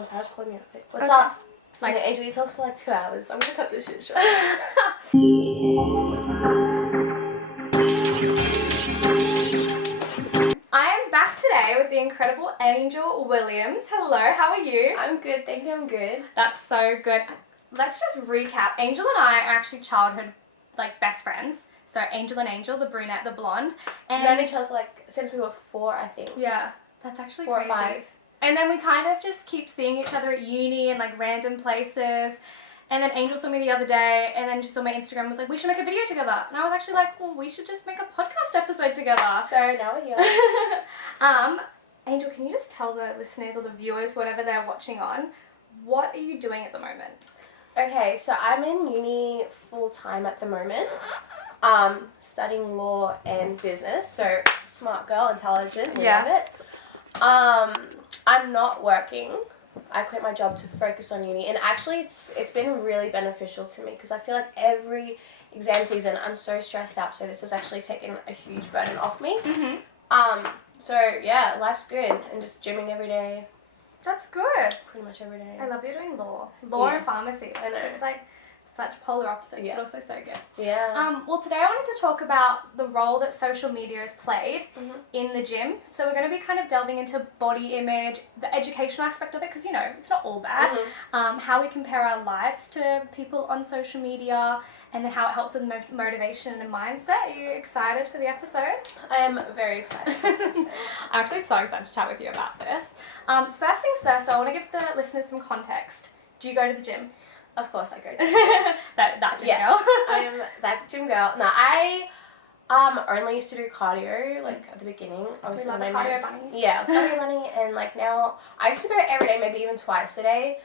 I'm sorry, I was calling you. What's Okay. up? Like, okay, Angel, you talked for like 2 hours. I'm gonna cut this shit short. I am back today with the incredible Angel Williams. Hello, how are you? I'm good, thank you, I'm good. That's so good. Let's just recap. Angel and I are actually childhood, like, best friends. So Angel and Angel, the brunette, the blonde. And We've known each other for like since we were 4, I think. yeah, that's actually 4 crazy. or 5. And then we kind of just keep seeing each other at uni and like random places. And then Angel saw me the other day and then just saw my Instagram and was like, we should make a video together. And I was actually like, well, we should just make a podcast episode together. So now we're here. Angel, can you just tell the listeners or the viewers, whatever they're watching on, what are you doing at the moment? Okay, so I'm in uni full time at the moment. Studying law and business. So smart girl, intelligent, we love it. I'm not working. I quit my job to focus on uni, and actually it's been really beneficial to me because I feel like every exam season I'm so stressed out, so this has actually taken a huge burden off me. So yeah, life's good, and just gymming every day. That's good. Pretty much every day. I love that you're doing law and pharmacy. I know. It's just like such polar opposites, Yeah. but also so good. Yeah. Well, today I wanted to talk about the role that social media has played in the gym. So we're going to be kind of delving into body image, the educational aspect of it, because, you know, it's not all bad. How we compare our lives to people on social media, and then how it helps with motivation and mindset. Are you excited for the episode? I am very excited. I'm actually so excited to chat with you about this. First things first, I want to give the listeners some context. Do you go to the gym? Of course I go to the gym. that gym girl. I am that gym girl. No, I only used to do cardio like at the beginning. Obviously, we love a cardio bunny. Yeah, I was cardio bunny, and like now I used to go every day, maybe even twice a day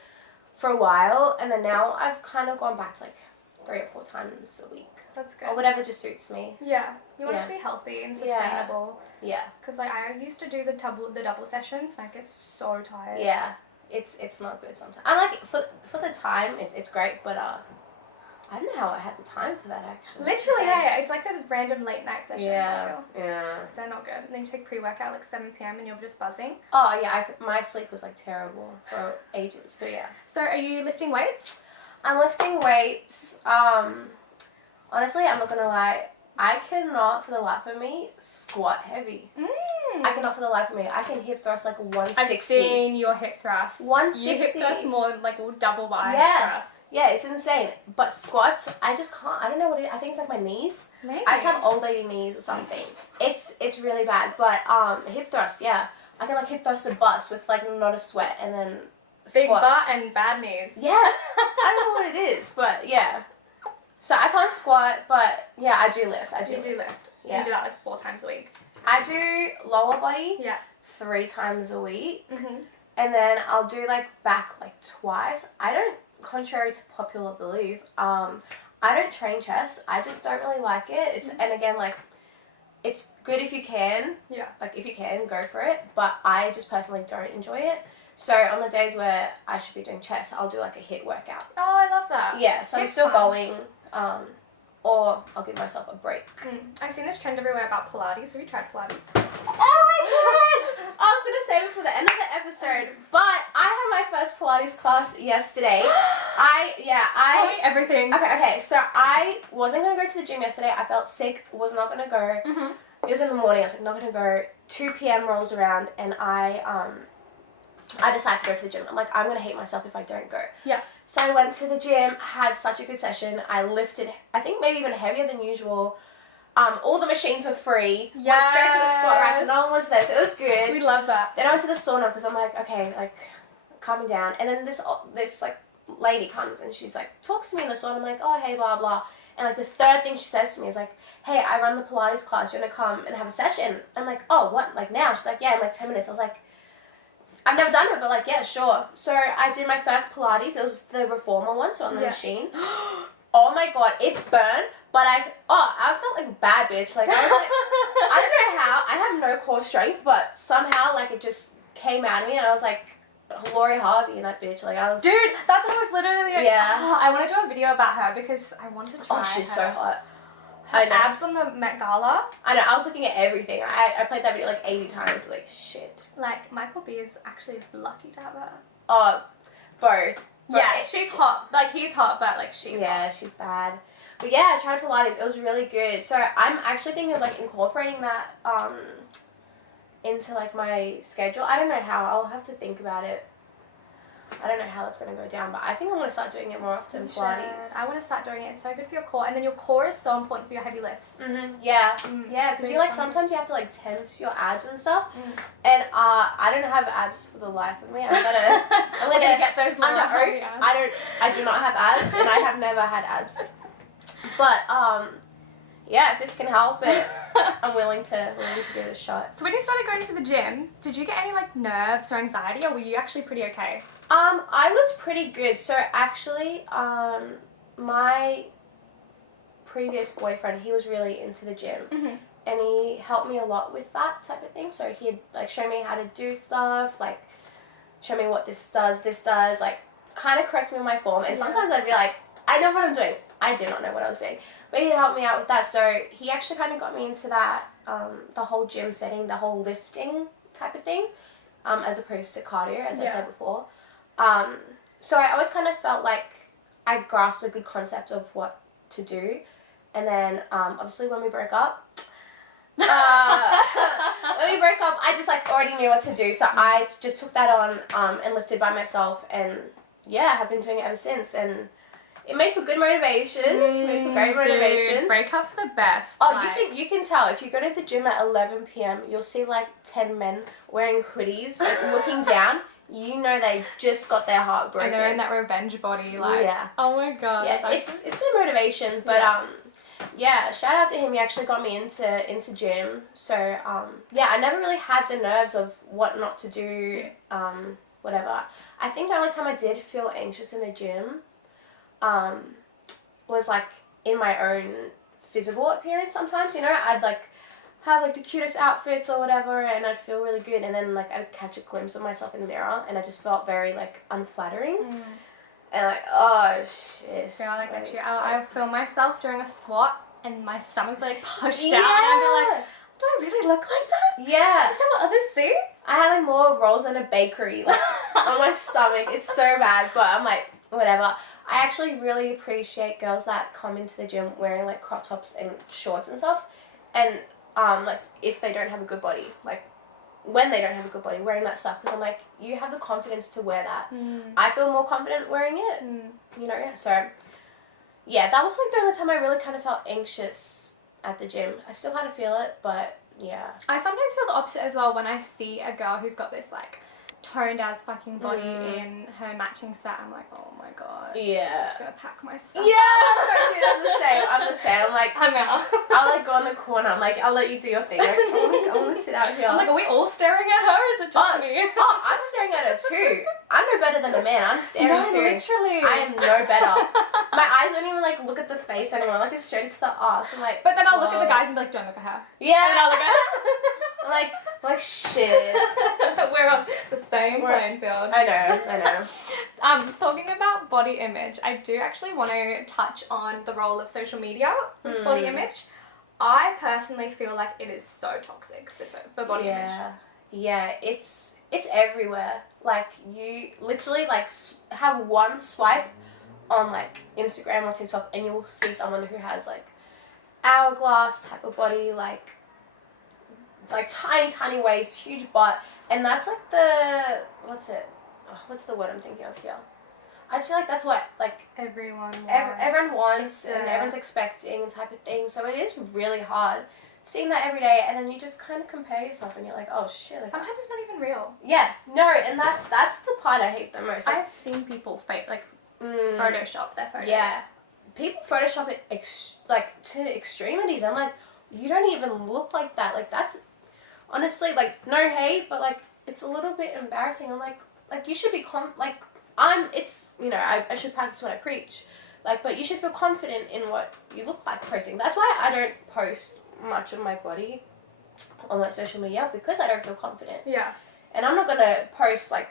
for a while, and then now I've kind of gone back to like 3 or 4 times a week. That's good. Or whatever just suits me. Yeah, you want it to be healthy and sustainable. Yeah. Because like I used to do the double sessions, and I get so tired. Yeah. It's not good sometimes. I'm like for the time it's great, but I don't know how I had the time for that actually. Literally, yeah. It's like those random late night sessions. Yeah. I feel. Yeah. They're not good. And then you take pre-workout like 7 p.m. and you're just buzzing. Oh yeah, my sleep was like terrible for ages, but yeah. So are you lifting weights? I'm lifting weights. Honestly, I'm not gonna lie. I cannot for the life of me squat heavy. I cannot for the life of me. I can hip thrust like 160. I've seen your hip thrust. 160. You hip thrust more than like double my hip thrust. Yeah, it's insane. But squats, I just can't. I don't know what it is. I think it's like my knees. Maybe. I just have old lady knees or something. It's really bad. But hip thrust, yeah. I can like hip thrust a bus with like not a sweat, and then big squats. butt and bad knees. Yeah. I don't know what it is, but yeah. So I can't squat, but yeah, I do lift. You do lift. Yeah. You do that like 4 times a week. I do lower body. Yeah. 3 times a week. And then I'll do like back like twice. I don't, contrary to popular belief, I don't train chest. I just don't really like it. And again, like, it's good if you can. Yeah. Like if you can, go for it. But I just personally don't enjoy it. So on the days where I should be doing chest, I'll do like a HIIT workout. Oh, I love that. Yeah, so I'm still going, or I'll give myself a break. I've seen this trend everywhere about Pilates. Have you tried Pilates? Oh my god! I was going to save it for the end of the episode, but I had my first Pilates class yesterday. Tell me everything. Okay, so I wasn't going to go to the gym yesterday. I felt sick, was not going to go. It was in the morning, I was like, not going to go. 2 p.m. rolls around, and I decided to go to the gym. I'm like, I'm going to hate myself if I don't go. Yeah. So I went to the gym, had such a good session. I lifted, I think maybe even heavier than usual. All the machines were free. Went straight to the squat rack. No one was there, so it was good. We love that. Then I went to the sauna because I'm like, okay, like, calming down. And then this like lady comes and she's like, talks to me in the sauna. I'm like, oh, hey, blah, blah. And like the third thing she says to me is like, hey, I run the Pilates class. You want to come and have a session? I'm like, oh, what? Like now? She's like, yeah, in like 10 minutes. I was like, I've never done it, but like, yeah, sure. So I did my first Pilates. It was the reformer one, so on the machine. Oh my god, it burned, but I felt like a bad bitch. Like, I was like, I don't know how. I have no core strength, but somehow, like, it just came out of me, and I was like, Harvey and that bitch. Like, I was... Dude, that's what I was literally like, yeah. I want to do a video about her because I want to try her. Oh, she's so hot. Her abs on the Met Gala. I know, I was looking at everything. I played that video like 80 times, like, shit. Like, Michael B is actually lucky to have her. Both. But Yeah, she's hot. Like, he's hot, but, like, she's hot. she's bad. But yeah, I tried Pilates. It was really good. So I'm actually thinking of, like, incorporating that into, like, my schedule. I don't know how. I'll have to think about it. I don't know how that's going to go down, but I think I'm going to start doing it more often. You Pilates. should. I want to start doing it. It's so good for your core. And then your core is so important for your heavy lifts. Yeah. Yeah, because Really you, like, strong. sometimes you have to, like, tense your abs and stuff. And I don't have abs for the life of me. I'm We're gonna get those under little oath, I do not have abs, and I have never had abs. But yeah, if this can help it, I'm willing to give it a shot. So when you started going to the gym, did you get any, like, nerves or anxiety, or were you actually pretty okay? I was pretty good. So actually, my previous boyfriend, he was really into the gym. And he helped me a lot with that type of thing. So he'd, like, show me how to do stuff, like, show me what this does, like, kind of correct me on my form. And sometimes I'd be like, I know what I'm doing. I did not know what I was doing. But he'd help me out with that. So he actually kind of got me into that, the whole gym setting, the whole lifting type of thing, as opposed to cardio, as I said before. So I always kind of felt like I grasped a good concept of what to do. And then, obviously, when we broke up, I just, like, already knew what to do. So I just took that on and lifted by myself. And, yeah, have been doing it ever since. And it made for good motivation. Made for great motivation. Dude, breakups the best. Oh, like... you can tell. If you go to the gym at 11 p.m., you'll see, like, 10 men wearing hoodies, like, looking down. You know they just got their heart broken. And they're in that revenge body, like, oh my god. Yeah, it's good motivation, but yeah, shout out to him. He actually got me into gym. So yeah, I never really had the nerves of what not to do, whatever. I think the only time I did feel anxious in the gym was, like, in my own physical appearance sometimes. You know, I'd, like, have, like, the cutest outfits or whatever, and I'd feel really good, and then, like, I'd catch a glimpse of myself in the mirror, and I just felt very, like, unflattering. And, like, oh shit. Yeah, like, actually, I feel myself doing a squat and my stomach like pushed out, and I'd be like, do I really look like that? Yeah. Is that what others see? I have, like, more rolls than a bakery, like, on my stomach. It's so bad, but I'm like, whatever. I actually really appreciate girls that come into the gym wearing, like, crop tops and shorts and stuff, and like, if they don't have a good body, like, when they don't have a good body, wearing that stuff, because I'm like, you have the confidence to wear that. I feel more confident wearing it, you know, so, yeah, that was, like, the only time I really kind of felt anxious at the gym. I still kind of feel it, but, yeah. I sometimes feel the opposite as well when I see a girl who's got this, like, toned as fucking body in her matching set. I'm like, oh my god. Yeah. I'm just gonna pack my stuff Yeah, up. dude, I'm the same. I'm like, I'm out. I'll, like, go in the corner. I'm like, I'll let you do your thing. Like, I want to sit out here. I'm like, are we all staring at her, or is it just me? Oh, I'm staring at her too. I'm no better than a man. I'm staring too. Literally. I am no better. My eyes don't even, like, look at the face anymore. Like, it's straight into the ass. I'm like, but then I'll look at the guys and be like, don't look at her. Yeah. And then I'll look at her. I'm like, shit. We're on the same playing field. I know. Talking about body image, I do actually want to touch on the role of social media with body image. I personally feel like it is so toxic for body image. Yeah, it's everywhere. Like, you literally, like, have one swipe on, like, Instagram or TikTok, and you'll see someone who has, like, hourglass type of body, like tiny waist, huge butt, and that's, like, the, what's the word I'm thinking of here? I just feel like that's what, like, everyone wants and everyone's expecting type of thing. So it is really hard seeing that every day, and then you just kind of compare yourself, and you're like, oh shit. Like, sometimes it's not even real. Yeah, no, and that's the part I hate the most. Like, I've seen people Photoshop their photos. Yeah, people Photoshop it to extremities. I'm like, you don't even look like that. Like, that's honestly, like, no hate, but, like, it's a little bit embarrassing. I'm like you should be it's, you know, I should practice what I preach, like, but you should feel confident in what you look like posting. That's why I don't post much of my body on, like, social media, because I don't feel confident. Yeah. And I'm not gonna post, like,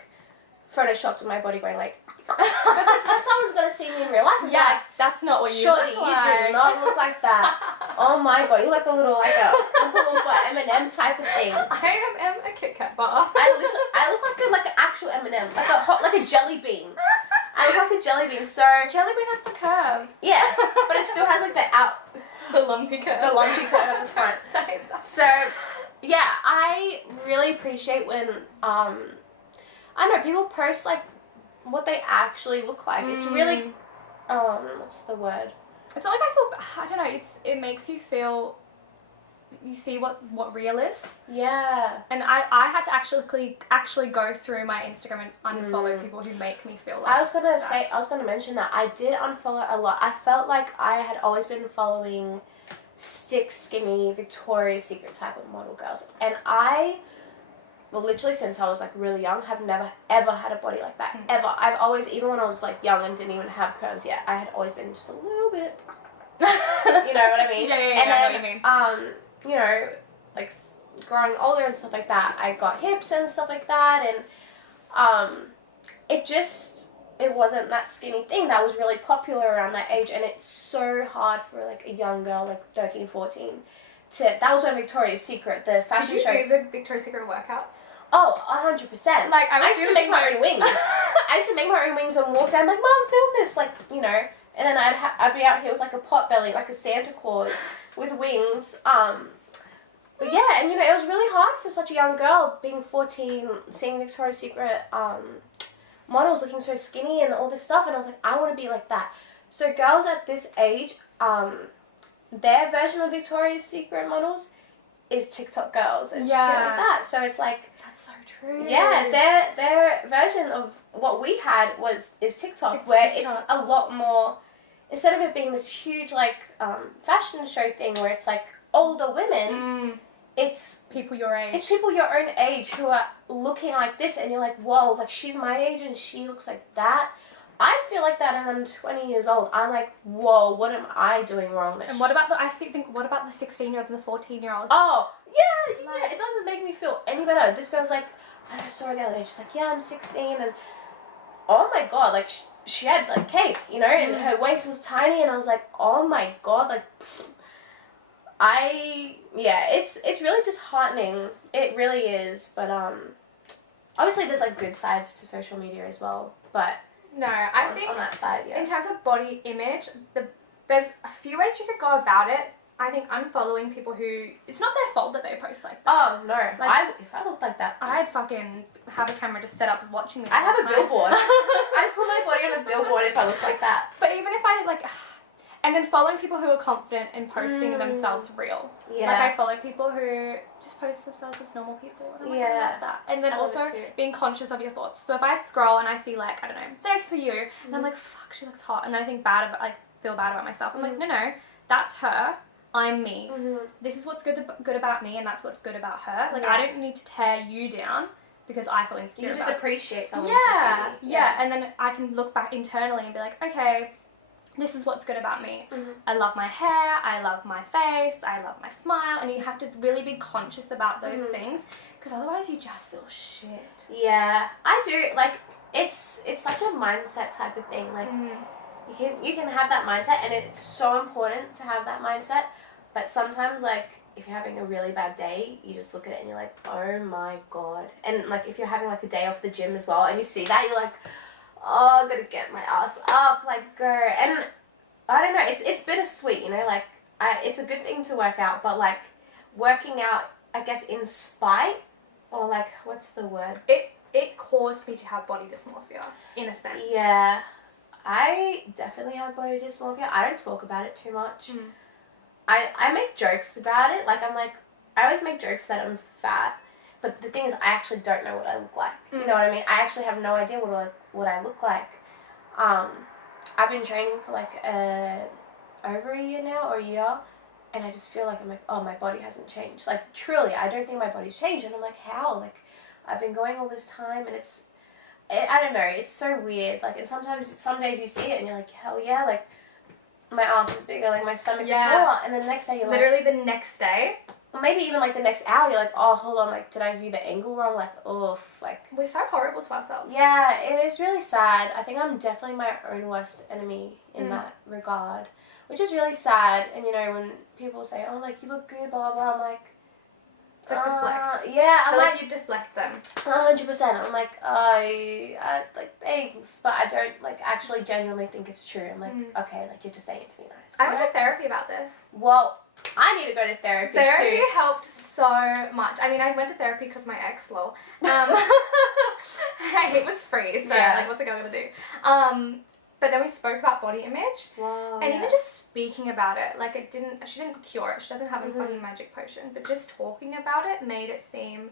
photoshopped of my body going, like, because someone's gonna see me in real life and be like, that's not what you shorty, look like. you do not look like that. Oh my god, you look like a little, like a Oompa Loompa M&M type of thing. I am a Kit Kat bar. I look like an actual M&M, like a jelly bean. I look like a jelly bean. So Jelly bean has the curve. yeah, but it still has like the lumpy curve. the lumpy curve at the front. So yeah, I really appreciate when I don't know, people post like what they actually look like. It's really what's the word? It's not like I don't know, it makes you feel, you see what real is. Yeah. And I had to actually go through my Instagram and unfollow people who make me feel like I was gonna mention that I did unfollow a lot. I felt like I had always been following stick skinny Victoria's Secret type of model girls, and literally since I was like really young, have never ever had a body like that ever. I've always, even when I was like young and didn't even have curves yet, I had always been just a little bit, you know what I mean? Yeah, and I know what you mean. You know, like growing older and stuff like that, I got hips and stuff like that, and it wasn't that skinny thing that was really popular around that age, and it's so hard for like a young girl, like 13, 14, that was when Victoria's Secret, the fashion shows. Did you do the Victoria's Secret workouts? Oh, 100%. Like, I used to make my own wings. I used to make my own wings and walk down like, Mom, film this, like, you know. And then I'd be out here with like a pot belly, like a Santa Claus with wings. But yeah, and you know, it was really hard for such a young girl being 14, seeing Victoria's Secret models looking so skinny and all this stuff, and I was like, I want to be like that. So girls at this age, their version of Victoria's Secret models is TikTok girls and shit like that. So it's like, that's so true. Yeah, their version of what we had is TikTok, it's a lot more, instead of it being this huge like fashion show thing where it's like older women, it's people your age. It's people your own age who are looking like this, and you're like, whoa, like she's my age and she looks like that. I feel like that, and I'm 20 years old. I'm like, whoa, what am I doing wrong? And what about the 16-year-olds and the 14-year-olds? Oh, yeah, it doesn't make me feel any better. This girl's like, I saw her the other day, she's like, yeah, I'm 16, and oh my god, like, she had, like, cake, you know, and her waist was tiny, and I was like, oh my god, like, it's really disheartening. It really is, but, obviously there's, like, good sides to social media as well, but... No, I think on that side, yeah. In terms of body image, there's a few ways you could go about it. I think unfollowing people who, it's not their fault that they post like that. Oh no, like, if I looked like that, I'd fucking have a camera just set up watching me. I have a billboard. I'd put my body on a billboard if I looked like that. But even if I like, and then following people who are confident in posting themselves real. Yeah. Like I follow people who just post themselves as normal people. And I'm like, I love that. And then also being conscious of your thoughts. So if I scroll and I see like, I don't know, sex for you, and I'm like, fuck, she looks hot, and then I think feel bad about myself. I'm like, no, that's her. I'm me. This is what's good about me, and that's what's good about her. Like I don't need to tear you down because I feel insecure. You just appreciate someone's yeah. And then I can look back internally and be like, okay, this is what's good about me. I love my hair, I love my face, I love my smile, and you have to really be conscious about those things, because otherwise you just feel shit. Yeah, I do. Like, it's such a mindset type of thing. Like, you can have that mindset, and it's so important to have that mindset, but sometimes, like, if you're having a really bad day, you just look at it and you're like, oh my god. And, like, if you're having, like, a day off the gym as well, and you see that, you're like, oh, I gotta get my ass up, like, go. And I don't know, it's bittersweet, you know, like, it's a good thing to work out, but, like, working out, I guess, in spite, or, like, what's the word? It caused me to have body dysmorphia, in a sense. Yeah, I definitely have body dysmorphia. I don't talk about it too much. I make jokes about it, like, I always make jokes that I'm fat, but the thing is, I actually don't know what I look like. You know what I mean? I actually have no idea what I look like. I've been training for like over a year now, or a year, and I just feel like I'm like, oh, my body hasn't changed. Like, truly, I don't think my body's changed, and I'm like, how? Like, I've been going all this time, and I don't know, it's so weird. Like, and some days you see it, and you're like, hell yeah, like, my ass is bigger, like, my stomach is smaller, and then the next day you're literally the next day. Or maybe even, like, the next hour, you're like, oh, hold on, like, did I view the angle wrong? Like, oof, like... We're so horrible to ourselves. Yeah, it is really sad. I think I'm definitely my own worst enemy in that regard. which is really sad. And you know, when people say, "Oh, like you look good," blah blah, I'm like, It's like deflect. yeah, I I'm like you deflect them. 100%. I'm like, I like thanks, but I don't like actually genuinely think it's true. I'm like, okay, like you're just saying it to be nice. I went to therapy about this. Well, I need to go to therapy Therapy too. helped so much. I mean, I went to therapy because my ex, lol. It was free, so like, what's a girl gonna do? But then we spoke about body image, Wow, and even just speaking about it, like she didn't cure it. She doesn't have a fucking magic potion, but just talking about it made it seem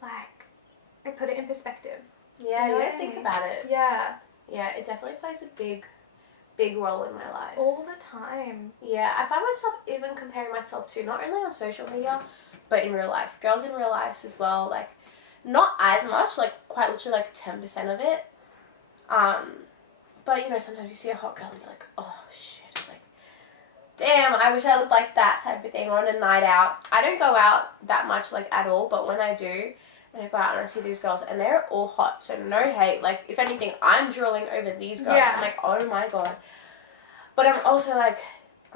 like it put it in perspective. Yeah, You know you what gotta I think mean? about it. Yeah, Yeah, it definitely plays a big role in my life. all the time. Yeah, I find myself even comparing myself to, not only on social media, but in real life. Girls in real life as well, like, not as much, like, quite literally, like, 10% of it. But, you know, sometimes you see a hot girl and you're like, oh, shit, like, damn, I wish I looked like that type of thing. Or on a night out. I don't go out that much, like, at all, but when I do, when I go out and I see these girls, and they're all hot, so no hate. Like, if anything, I'm drooling over these girls. Yeah. I'm like, oh my god. But I'm also like,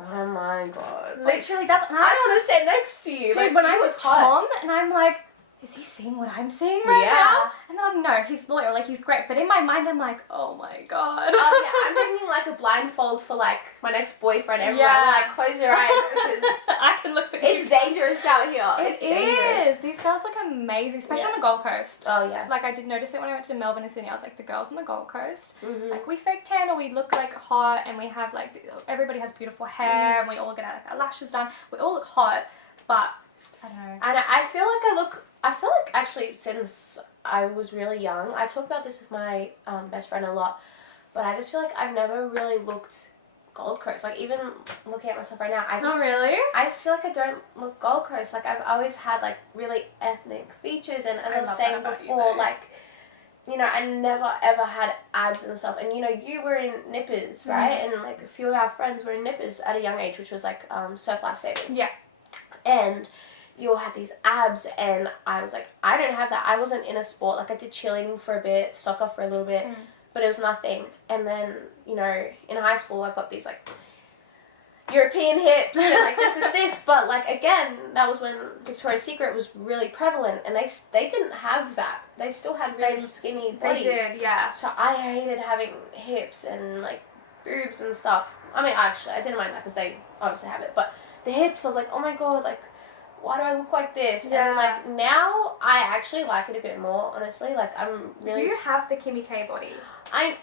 oh my god. Literally, that's... I don't want to sit next to you. Dude, like, when you I'm look with hot. Tom, and I'm like, is he seeing what I'm seeing right now? And I'm like, no, he's loyal, like, he's great. But in my mind, I'm like, oh my god. Oh yeah, I'm bringing like a blindfold for like my next boyfriend. Everyone, Yeah. like, close your eyes because I can look for it's dangerous out here. It It's dangerous. is. These girls look amazing, especially Yeah. on the Gold Coast. Oh yeah. Like, I did notice it when I went to Melbourne and Sydney. I was like, the girls on the Gold Coast, Mm-hmm. like, we fake tan or we look like hot, and we have like, everybody has beautiful hair, and we all get our lashes done. We all look hot, but I don't know. And I feel like actually since I was really young, I talk about this with my best friend a lot, but I just feel like I've never really looked Gold Coast. Like, even looking at myself right now, Oh, really? I just feel like I don't look Gold Coast. Like, I've always had like really ethnic features, and as I was love saying that about you, before, though. like, you know, I never ever had abs and stuff. And you know, you were in nippers, right? And like a few of our friends were in nippers at a young age, which was like surf life saving. Yeah. And you all had these abs, and I was like, I don't have that. I wasn't in a sport. Like, I did cheerleading for a bit, soccer for a little bit, but it was nothing. And then, you know, in high school, I got these like European hips and like this, but like, again, that was when Victoria's Secret was really prevalent, and they didn't have that. They still had really skinny bodies. They did, yeah. So I hated having hips and like boobs and stuff. I mean, actually, I didn't mind that because they obviously have it, but the hips, I was like, oh my god, like, why do I look like this? Yeah. And like, now I actually like it a bit more, honestly. Like, I'm really... You have the Kimmy K body. That's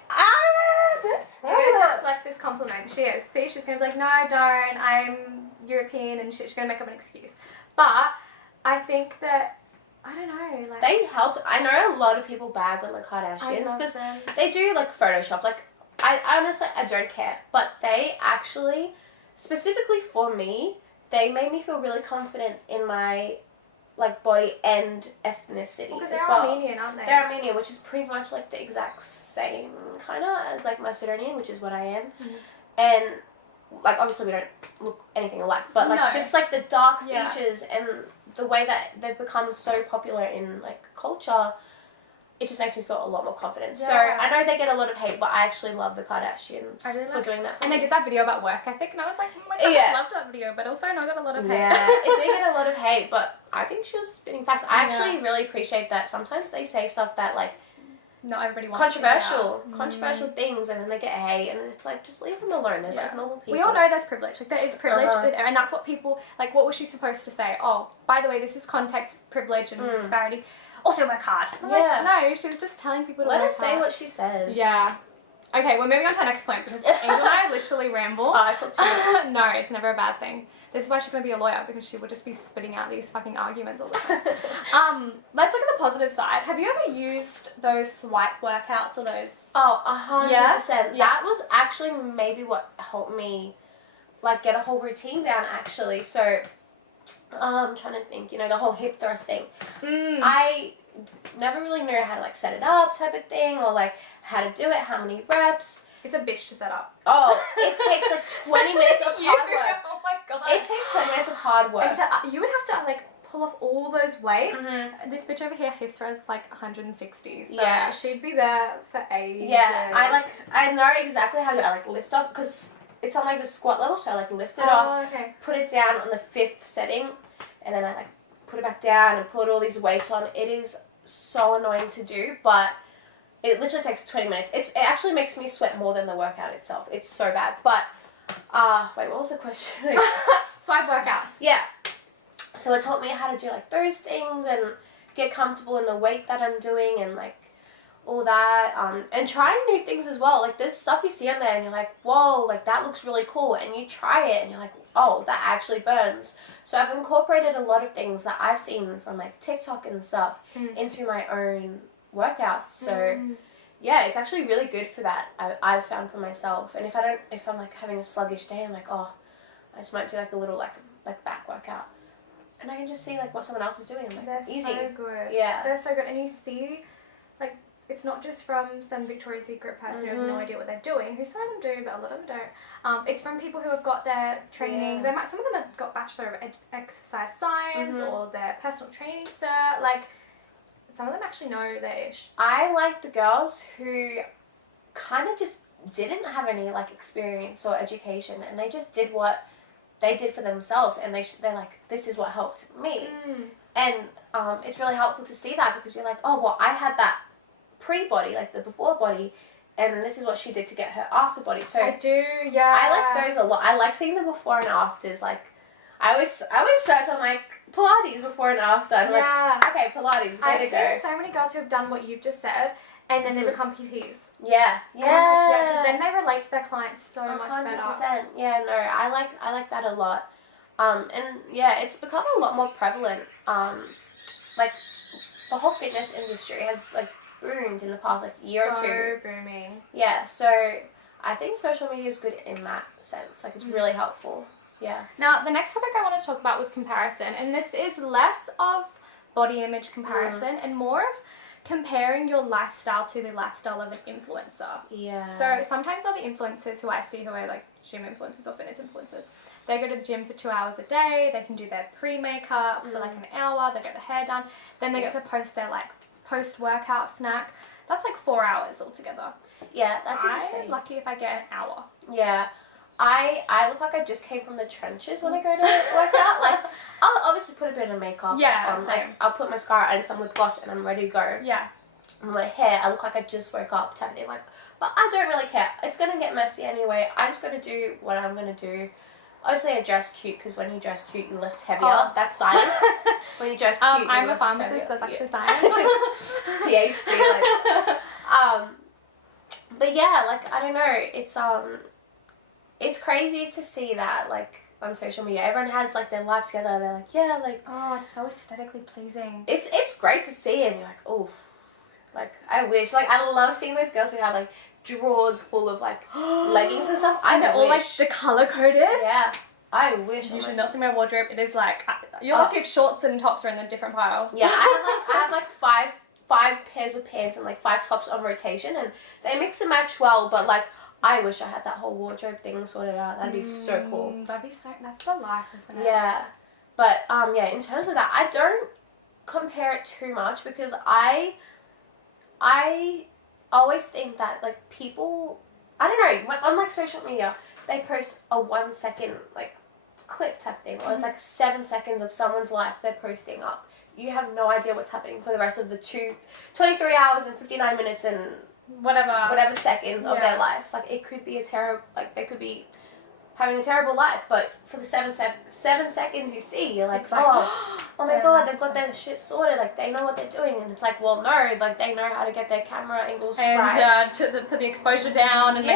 You're going to deflect this compliment. She is. See, she's going to be like, no, I don't. I'm European and shit. She's going to make up an excuse. But I think that, I don't know. Like, They helped. I know a lot of people bag on the Kardashians because them. they do like Photoshop. Like, I honestly, I don't care. But they actually, specifically for me, they made me feel really confident in my like body and ethnicity Because as they're well. Armenian, aren't they? They're Armenian, which is pretty much like the exact same kind of as like Macedonian, which is what I am. And like, obviously we don't look anything alike, but like just like the dark features and the way that they've become so popular in like culture, it just makes me feel a lot more confident. So I know they get a lot of hate, but I actually love the Kardashians for doing that for And me. they did that video about work ethic, and I was like, oh my god, I loved that video, but also I know I got a lot of hate. Yeah, it did get a lot of hate, but I think she was spitting facts. I actually really appreciate that. Sometimes they say stuff that like not everybody wants controversial things, and then they get hate, and it's like, just leave them alone. They're like normal people. We all know there's privilege. Like, there is privilege, and that's what people like. What was she supposed to say? Oh, by the way, this is context, privilege, and disparity. Also work hard. I'm like, no, she was just telling people to let work her say hard. what she says. Yeah. Okay, we're moving on to our next point, because Angel and I literally ramble. Oh, I talk too much. No, it's never a bad thing. This is why she's going to be a lawyer, because she would just be spitting out these fucking arguments all the time. Let's look at the positive side. Have you ever used those swipe workouts or those... Oh, 100%. Yeah? That was actually maybe what helped me, like, get a whole routine down, actually. So, I'm trying to think, you know, the whole hip thrusting. I never really knew how to, like, set it up type of thing, or, like, how to do it, how many reps. It's a bitch to set up. Oh, it takes, like, 20 minutes of hard work. Oh my god. It takes 20 minutes of hard work. And you would have to, like, pull off all those weights. This bitch over here, hip thrusts like 160. So she'd be there for ages. Yeah, I know exactly how to, like, lift off, because it's on like the squat level, so I like lift it off, okay. put it down on the 5th setting, and then I like put it back down and put all these weights on. It is so annoying to do, but it literally takes 20 minutes. It actually makes me sweat more than the workout itself. It's so bad. But wait, what was the question? Side workouts. Yeah. So it taught me how to do like those things and get comfortable in the weight that I'm doing and like all that, and trying new things as well. Like there's stuff you see on there and you're like, whoa, like that looks really cool, and you try it and you're like, oh, that actually burns. So I've incorporated a lot of things that I've seen from like TikTok and stuff into my own workouts. So yeah, it's actually really good for that. I've found for myself. And if I'm like having a sluggish day, I'm like, oh, I just might do like a little like back workout, and I can just see like what someone else is doing. I'm like, they're easy. so good. Yeah, they're so good, and you see, like, it's not just from some Victoria's Secret person who has no idea what they're doing, who some of them do, but a lot of them don't. It's from people who have got their training. Some of them have got Bachelor of Exercise Science or their personal training cert. Like, some of them actually know their ish. I like the girls who kind of just didn't have any like experience or education, and they just did what they did for themselves, and they're like, this is what helped me. And it's really helpful to see that, because you're like, oh, well, I had that pre-body, like the before body, and this is what she did to get her after body. So I do, yeah. I like those a lot. I like seeing the before and afters. Like I always search on like Pilates before and after. I'm like, okay, Pilates, way to go. I've seen so many girls who have done what you've just said, and then they become PTs. Yeah, because then they relate to their clients so much better. 100%. Yeah, no, I like that a lot. And yeah, it's become a lot more prevalent. Like the whole fitness industry has like boomed in the past like year or two. So booming. Yeah, so I think social media is good in that sense. Like it's really helpful. Yeah. Now the next topic I want to talk about was comparison, and this is less of body image comparison and more of comparing your lifestyle to the lifestyle of an influencer. Yeah. So sometimes there'll be influencers who I see who are like gym influencers or fitness influencers. They go to the gym for 2 hours a day. They can do their pre-makeup for like an hour. They get their hair done. Then they get to post their like post-workout snack. That's like 4 hours altogether. Yeah, that's insane. I'm lucky if I get an hour. Yeah. I look like I just came from the trenches when I go to work out. Like, I'll obviously put a bit of makeup. Yeah, like, I'll put mascara and some lip gloss and I'm ready to go. Yeah. And my hair, I look like I just woke up type of thing. Like, but I don't really care. It's going to get messy anyway. I just got to do what I'm going to do. Obviously, I dress cute, because when you dress cute, you lift heavier. Oh. That's science. When you dress cute, I'm you a lift pharmacist. heavier. That's actually science. PhD. Like, but yeah, like, I don't know. It's crazy to see that, like, on social media. Everyone has, like, their life together. They're like, yeah, like... Oh, it's so aesthetically pleasing. It's great to see, and you're like, oh, like, I wish. Like, I love seeing those girls who have, like, drawers full of, like, leggings and stuff. I know, all, like, the colour-coded. Yeah. I wish. You should not see my wardrobe. It is, like... You're lucky if shorts and tops are in a different pile. Yeah, I have, like, five pairs of pants and, like, 5 tops on rotation, and they mix and match well, but, like... I wish I had that whole wardrobe thing sorted out. That'd be so cool. That'd be so... That's the life, isn't it? Yeah. But, yeah, in terms of that, I don't compare it too much, because I always think that, like, people... I don't know. On, like, social media, they post a 1 second, like, clip type thing. Or it's, like, 7 seconds of someone's life they're posting up. You have no idea what's happening for the rest of the 23 hours and 59 minutes and... whatever seconds of their life. Like, it could be a terrible, like, they could be having a terrible life, but for the 7 seconds you see, you're like, oh my god, they've got their shit sorted, like, they know what they're doing. And it's like, well, no, like, they know how to get their camera angles right. And put the exposure down. And they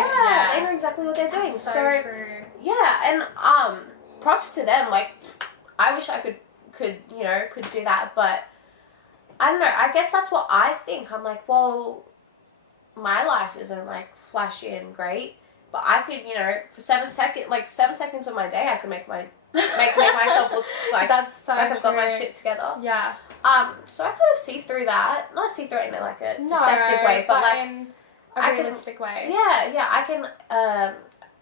know exactly what they're doing. So true. Yeah, and props to them. Like, I wish I could do that, but I don't know, I guess that's what I think. I'm like, well, my life isn't, like, flashy and great, but I could, for 7 seconds of my day, I could make myself look like, that's so like I've got my true. shit together. Yeah. So I kind of see through that. Not see through it in, like, a deceptive way, but like, in a realistic way. Yeah, I can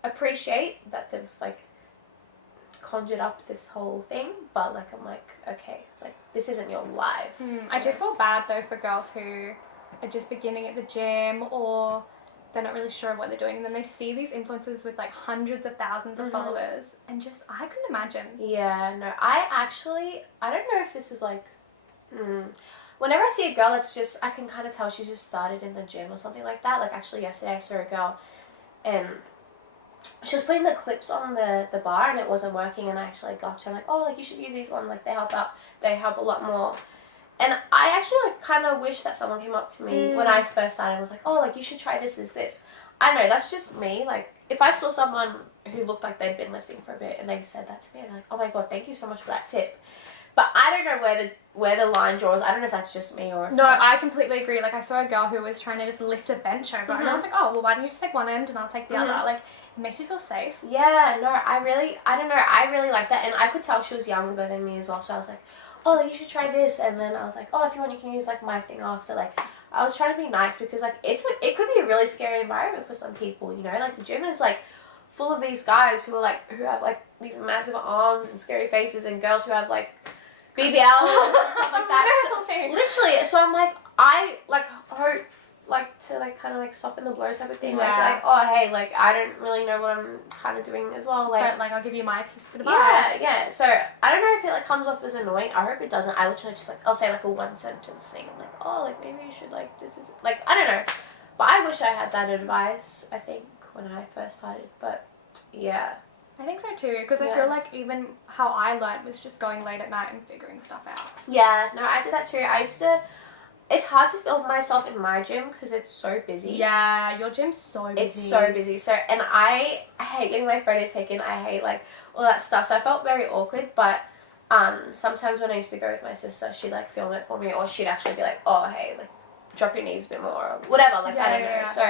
appreciate that they've, like, conjured up this whole thing, but, like, I'm like, okay, like, this isn't your life. I do feel bad, though, for girls who are just beginning at the gym, or they're not really sure of what they're doing, and then they see these influencers with like hundreds of thousands of followers, and just I couldn't imagine. Yeah, no, I don't know if this is like, whenever I see a girl that's just, I can kind of tell she's just started in the gym or something like that. Like actually yesterday I saw a girl and she was putting the clips on the bar and it wasn't working, and I actually got to her, I'm like, oh, like you should use these ones, like they help a lot more. And I actually like kind of wish that someone came up to me when I first started and was like, oh, like you should try this. I don't know, that's just me. Like if I saw someone who looked like they'd been lifting for a bit and they said that to me, I'm like, oh my god, thank you so much for that tip. But I don't know where the line draws. I don't know if that's just me or if no, I completely agree. Like I saw a girl who was trying to just lift a bench over, and I was like, oh, well, why don't you just take one end and I'll take the other? Like it makes you feel safe. Yeah, no, I don't know, I really like that, and I could tell she was younger than me as well. So I was like, oh, like, you should try this, and then I was like, oh, if you want, you can use like my thing after. Like I was trying to be nice because like it could be a really scary environment for some people, you know. Like the gym is like full of these guys who have like these massive arms and scary faces, and girls who have like BBLs and stuff like that. So, literally, so I'm like, I like hope like to like kind of like soften the blow type of thing. Like oh hey, like I don't really know what I'm kind of doing as well. Like I'll give you my piece of advice. Yeah. So I don't know if it like comes off as annoying. I hope it doesn't. I literally just like I'll say like a one sentence thing. I'm like, oh, like maybe you should like this is like I don't know. But I wish I had that advice. I think when I first started. But yeah. I think so too, because I feel like even how I learned was just going late at night and figuring stuff out. Yeah, no, I did that too. It's hard to film myself in my gym because it's so busy. Yeah, your gym's so busy. It's so busy. So, and I hate getting my photos taken. I hate like all that stuff. So I felt very awkward, but sometimes when I used to go with my sister, she'd like film it for me, or she'd actually be like, oh, hey, like drop your knees a bit more, or whatever. Like, I don't know. So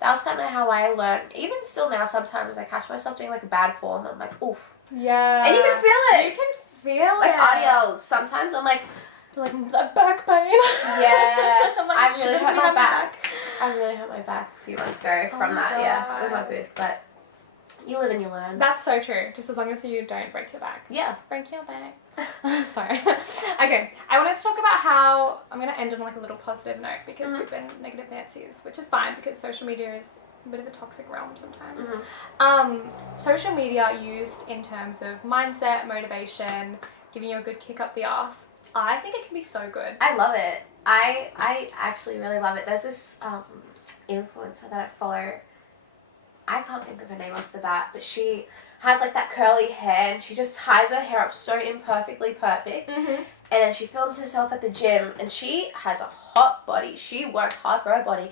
that was kind of how I learned. Even still now, sometimes I catch myself doing like a bad form. I'm like, oof. Yeah. And you can feel it. You can feel like it. Like RDLs. Sometimes I'm like that back pain. Yeah. Like, I really hurt my back. I really hurt my back a few months ago from that. God. Yeah. It was not good, but you live and you learn. That's so true. Just as long as you don't break your back. Yeah. Break your back. Sorry. Okay. I wanted to talk about how I'm going to end on like a little positive note because we've been negative Nancy's, which is fine because social media is a bit of a toxic realm sometimes. Social media used in terms of mindset, motivation, giving you a good kick up the arse. I think it can be so good. I love it. I actually really love it. There's this influencer that I follow. I can't think of her name off the bat, but she has like that curly hair and she just ties her hair up so imperfectly perfect. And then she films herself at the gym and she has a hot body. She worked hard for her body.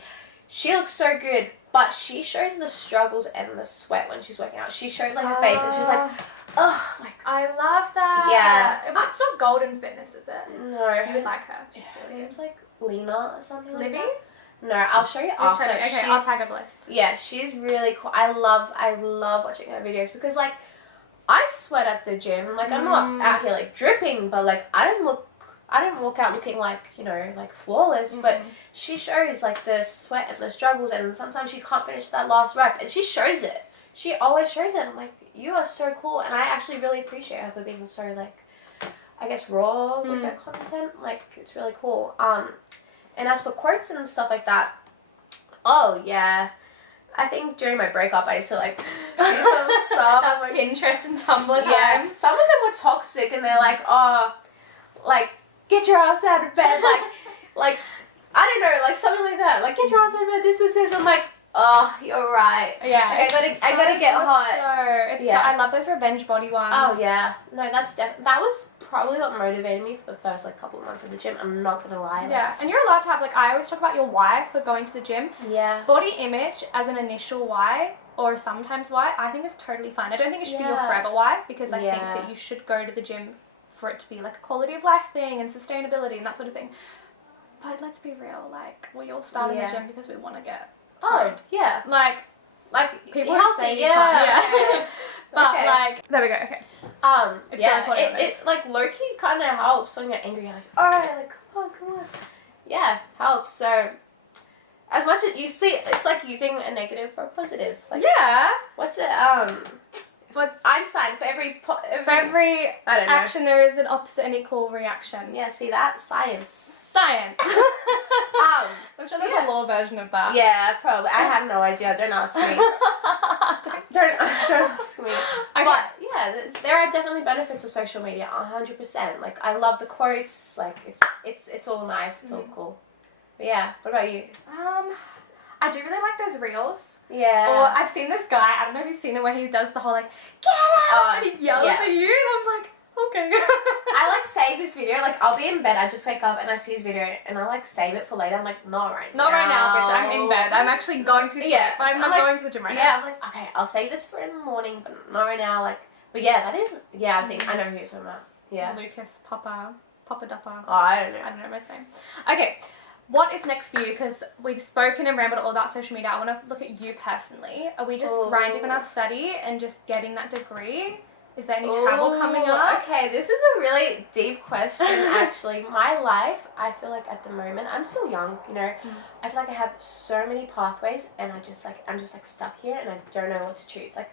She looks so good, but she shows the struggles and the sweat when she's working out. She shows like her face and she's like, oh, like I love that. Yeah. But it's not Golden Fitness, is it? No. You would like her. She's Her name's like Lena or something Libby? like that. No, I'll show you after. Okay, I'll tag her below. Yeah, she's really cool. I love watching her videos because like I sweat at the gym. Like I'm not out here like dripping, but like I don't walk out looking like, you know, like flawless, but she shows like the sweat and the struggles, and sometimes she can't finish that last rep and she shows it. She always shows it. I'm like, you are so cool, and I actually really appreciate her for being so like, I guess, raw with her content. Like it's really cool. And as for quotes and stuff like that, oh yeah, I think during my breakup I used to like do some stuff on like Pinterest and Tumblr times. Yeah, some of them were toxic, and they're like, oh, like get your ass out of bed, like I don't know, like something like that, like get your ass out of bed, this. I'm like, oh, you're right. Yeah, like, I gotta get hot. It's I love those revenge body ones. Oh yeah, no, that was probably what motivated me for the first like couple of months of the gym. I'm not gonna lie. Yeah, and you're allowed to have like, I always talk about your why for going to the gym. Yeah. Body image as an initial why or sometimes why, I think is totally fine. I don't think it should be your forever why, because I think that you should go to the gym for it to be like a quality of life thing and sustainability and that sort of thing. But let's be real, like we all start in the gym because we want to get toned. Yeah. Like people healthy, say yeah. But like, there we go. Okay. It's it like low-key kind of helps when you're angry. You're like, alright, like come on. Yeah, helps. So as much as you see, it's like using a negative for a positive. Like, what's it? What's Einstein? For every I don't know, action there is an opposite and equal reaction. Yeah, see that? Science. Science. I'm sure there's yeah. a law version of that. Yeah, probably. I have no idea. Don't ask me. don't ask me. Okay. But yeah, there are definitely benefits of social media. 100%. Like I love the quotes. Like it's all nice. It's all cool. But yeah, what about you? I do really like those reels. Yeah. Or I've seen this guy, I don't know if you've seen it, where he does the whole like, get out! And he yells yeah. at you, and I'm like, okay. I like save his video. Like I'll be in bed, I just wake up and I see his video and I like save it for later. I'm like, not right now. Not right now, bitch. I'm in bed. I'm actually going to sleep. Yeah. I'm not like, going to the gym right now. Yeah, I'm like, okay, I'll save this for in the morning, but not right now. Like, but yeah, that is. Yeah, I've seen. I know who you're talking about. Yeah. Lucas, Papa Duppa. Oh, I don't know. I don't know his name. Okay. What is next for you? Because we've spoken and rambled all about social media. I want to look at you personally. Are we just grinding on our study and just getting that degree? Is there any travel coming up? Okay, this is a really deep question, actually. My life, I feel like at the moment, I'm still young, you know. I feel like I have so many pathways, and I'm just like stuck here, and I don't know what to choose. Like,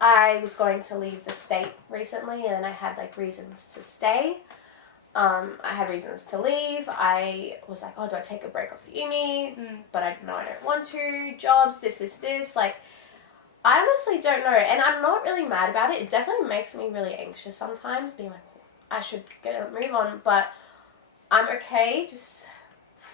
I was going to leave the state recently, and then I had like reasons to stay. I had reasons to leave. I was like, oh, do I take a break off uni? But I don't want to. Jobs, this. Like, I honestly don't know. And I'm not really mad about it. It definitely makes me really anxious sometimes, being like, I should get a move on. But I'm okay just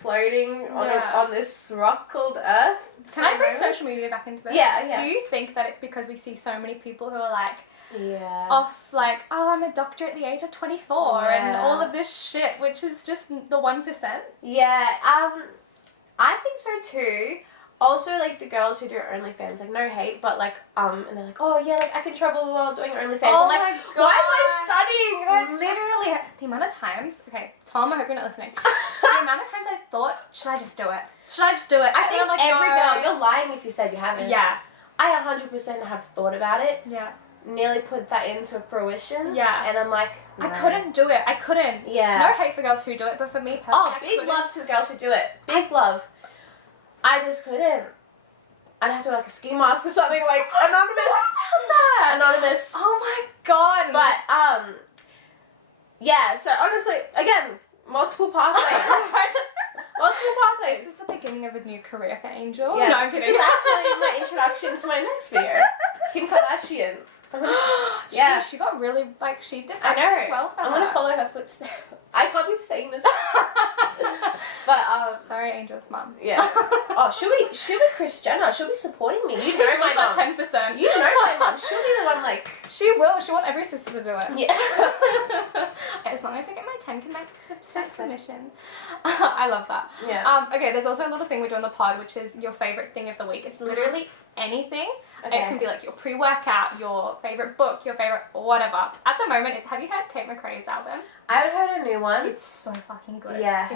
floating on this rock called Earth. Can I bring social media back into this? Yeah. Do you think that it's because we see so many people who are like, yeah, off like, oh, I'm a doctor at the age of 24 and all of this shit, which is just the 1%? Yeah, I think so too. Also, like, the girls who do OnlyFans, like, no hate, but, like, and they're like, oh, yeah, like, I can travel the world doing OnlyFans. Oh I'm like, my God. why am I studying? Literally, the amount of times, okay, Tom, I hope you're not listening. The amount of times I thought, should I just do it? I think I'm like, every no. girl, you're lying if you said you haven't. Yeah. I 100% have thought about it. Yeah. Nearly put that into fruition. Yeah. And I'm like, no. I couldn't do it. I couldn't. Yeah. No hate for girls who do it, but for me personally, Oh, big love to the girls who do it. Big love. I just couldn't. I'd have to wear like a ski mask or something, like anonymous. That. Anonymous. Oh my God. But yeah. So honestly, again, multiple pathways. Multiple pathways. This is the beginning of a new career for Angel. Yeah. No, I'm kidding. This is actually my introduction to my next video. Kim Kardashian. Yeah. She got really, like, she did I that know. well for I'm her. gonna follow her footsteps. I can't be saying this. But sorry, Angel's mum. yeah. Oh, she'll be Kris Jenner. She'll be supporting me. You know my mum. 10%. You know my mum. She'll be the one like. She will. She want every sister to do it. Yeah. As long as I get my 10 submission. I love that. Yeah. Okay, there's also a little thing we do on the pod, which is your favorite thing of the week. It's literally anything. Okay. It can be like your pre-workout, your favorite book, your favorite whatever. At the moment, have you heard Tate McRae's album? I haven't heard a new one. It's so fucking good. Yeah,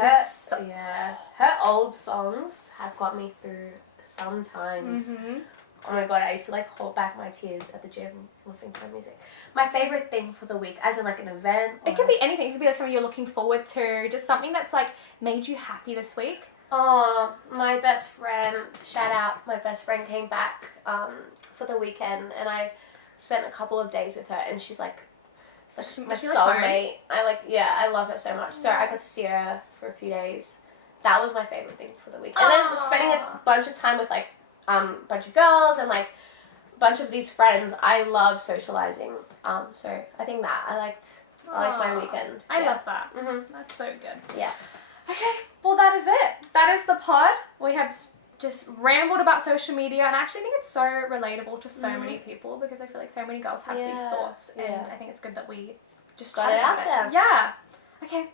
her old songs have got me through some times. Oh my God, I used to like hold back my tears at the gym listening to her music. My favorite thing for the week, as in like an event. It can be anything. It could be like something you're looking forward to, just something that's like made you happy this week. Oh, my best friend, shout out, my best friend came back for the weekend, and I spent a couple of days with her, and she's like my soulmate. I love her so much. So I got to see her for a few days. That was my favorite thing for the week. And then spending a bunch of time with like bunch of girls and like a bunch of these friends. I love socializing. So I think that I liked my weekend. I love that. Mhm. That's so good. Yeah. Okay, well that is it. That is the pod. We have just rambled about social media, and I actually think it's so relatable to so many people, because I feel like so many girls have these thoughts, and I think it's good that we just got it out there. Yeah. Okay,